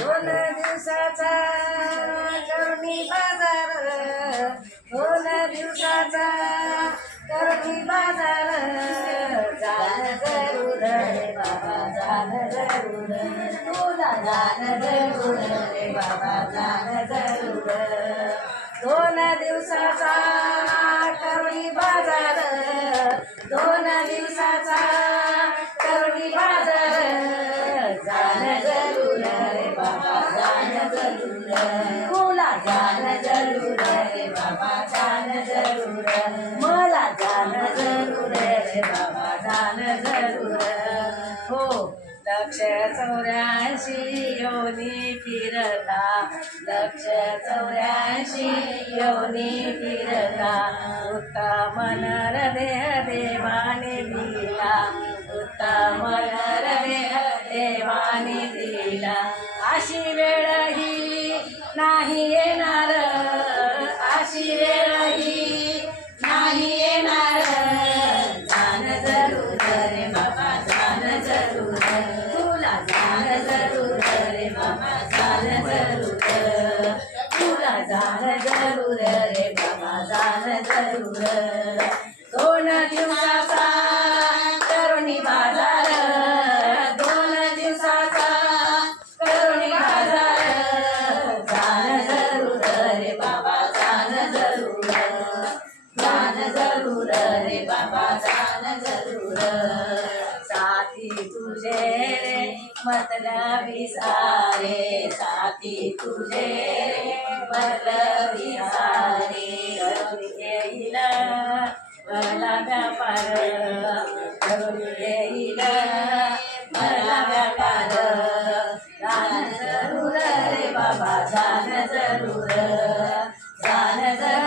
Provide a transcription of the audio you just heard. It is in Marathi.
दोन दिवसाचा करुणी बाजार, दोन दिवसाचा करुणी बाजार, जाण जरूर रे बाबा जाण जरूर, तुला जाण जरूर रे बाबा जाण जरूर। दोन दिवसाचा करुणी बाजार, दोन दिवसाचा करुणी बाजार, जाण जरूर रे बाबा जाण जरूर, तुला जाण जरूर रे बाबा जाण जरूर, मला जाण जरूर रे बाबा जाण जरूर। हो 184 योनी फिरला, 184 योनी फिरला, उत्तम नर देह देवाने दिला, उत्तम नर देह देवाने दिला। अशी वेळ ही नाही येणार, अशी वेळ ही नाही येणार, जाण जरूर रे बाबा जाण जरूर, तुला जाण जरूर रे बाबा जाण जरूर, तुला जाण जरूर रे बाबा जाण जरूर। दोन दिवसाचा करुणी बाजार, दोन दिवसाचा करुणी बाजार, जाण जरूर रे बाबा जाण जरूर, जाण जरूर रे बाबा जाण जरूर। साथी तुझे रे मतलबी सारे, साथी तुझे रे मतलबी सारे, करून येईल मला व्यापार, करून येईल मला व्यापार, जाण जरूर रे बाबा जाण जरूर, जाण जरूर